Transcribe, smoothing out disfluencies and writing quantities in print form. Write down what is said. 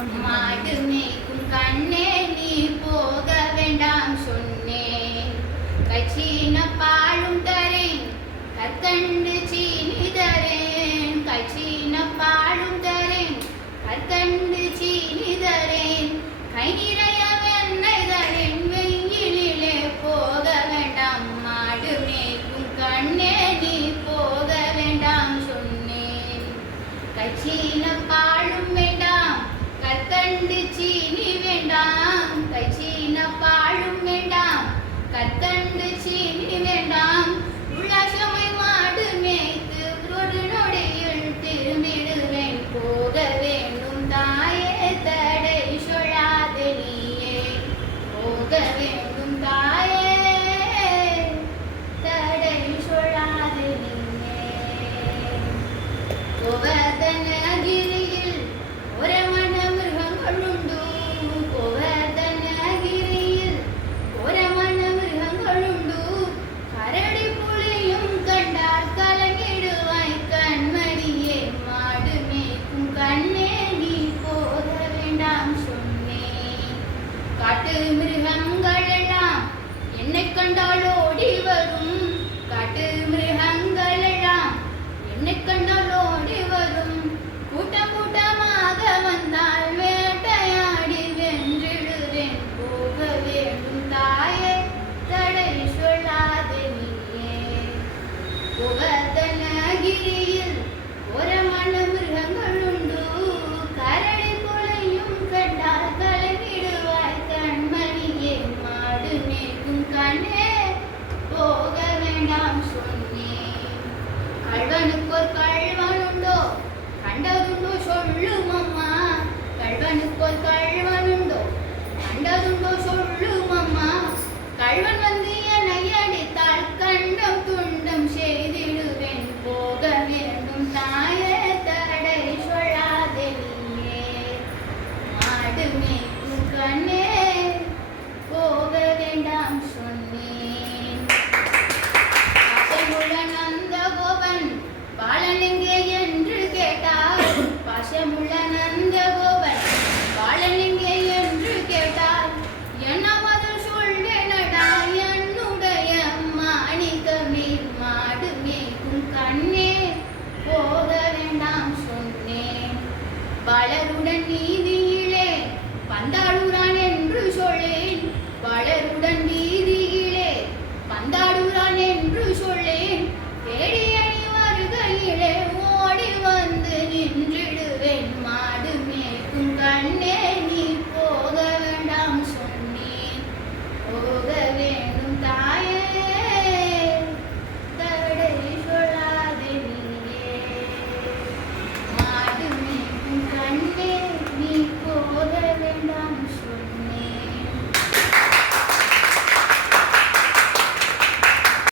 மாடு மேய்க்கும் கண்ணே நீ போக வேண்டாம் சொன்னேன். கச்சின பாலும் தரேன் கற்கண்டு சீனி தரேன். கச்சின பாலும் தரேன் கற்கண்டு சீனி தரேன். கை நிறைய வெண்ணெய் தரேன் வெயிலிலே போக வேண்டாம். மாடு மேய்க்கும் கண்ணே நீ போக வேண்டாம் சொன்னேன். கச்சின பாலும் வேண்டாம் கற்கண்டு சீனி வேண்டாம். கச்சின பாலும் வேண்டாம் கற்கண்டு சீனி வேண்டாம். உல்லாசமை மாடு மேய்த்து ஒரு நொடியில் திரும்பிடுவேன். போக வேண்டும் தாயே தடை சொல்லாதே நீயே. போக வேண்டும் தாயே தடை சொல்லாதே நீயே. கோவர்தனகிரியில் ஓரமான மிருகங்களுண்டு. கோவர்தனகிரியில் ஓரமான மிருகங்களுண்டு. கரடி புலியும் கண்டால் கலங்கிடுவாய் கண்மணியே. மாடு மேய்க்கும் கண்ணே நீ போக வேண்டாம் சொன்னேன். காட்டு மிருகங்கள் எல்லாம் என்னை கண்டால் ஓடி வரும். காட்டு மிருகங்கள் எல்லாம் என்னை கண்டால் ஓடி வரும். கூட்டம் கூட்டமாக வந்தால் வேட்டையாடி வென்றிடுவேன். போக வேண்டும் தாயே தடை சொல்லாதே நீயே. கோவர்தனகிரியில் ஓரமான மிருகங்கள் உண்டு. கரடி கொலையும் கண்டால் கலங்கிடுவாய் கண்மணியே. மாடு மேய்க்கும் கண்ணே போக வேண்டாம் சொன்னேன். கள்வனுக்கு ஒரு கள்வன் உண்டோ கண்டதுண்டோ சொல்லும் அம்மா. கள்வனுக்கு ஒரு கள்வன் உண்டோ கண்டதுண்டோ சொல்லும் அம்மா. கள்வன் வந்து